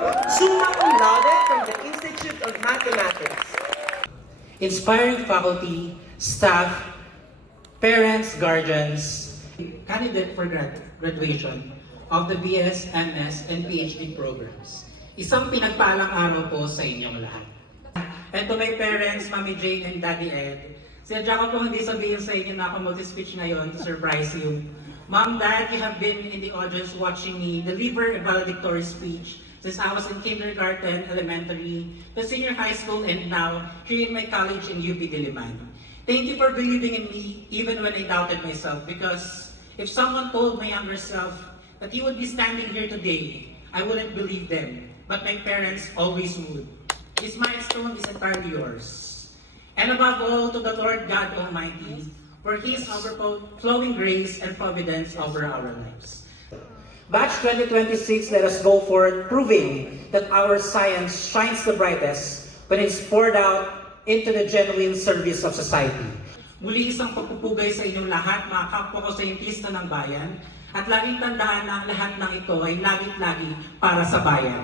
Summa cum laude from the Institute of Mathematics. Inspiring faculty, staff, parents, guardians, candidate for graduation of the BS, MS, and PhD programs. Isang pinagpalang araw po sa inyong lahat. And to my parents, Mami Jane and Daddy Ed, sinadya ko po hindi sabihin sa inyo na ako multi-speech ngayon to surprise you. Mom, Dad, you have been in the audience watching me deliver a valedictory speech since I was in kindergarten, elementary, to senior high school, and now here in my college in UP Diliman. Thank you for believing in me even when I doubted myself, because if someone told my younger self that you would be standing here today, I wouldn't believe them, but my parents always would. This milestone is entirely yours. And above all, to the Lord God Almighty, for His overflowing grace and providence over our lives. Batch 2026, let us go forward proving that our science shines the brightest when it's poured out into the genuine service of society. Muli isang pagpupugay sa inyong lahat, mga kapwa ko scientista ng bayan, at laging tandaan na ang lahat ng ito ay laging-lagi para sa bayan.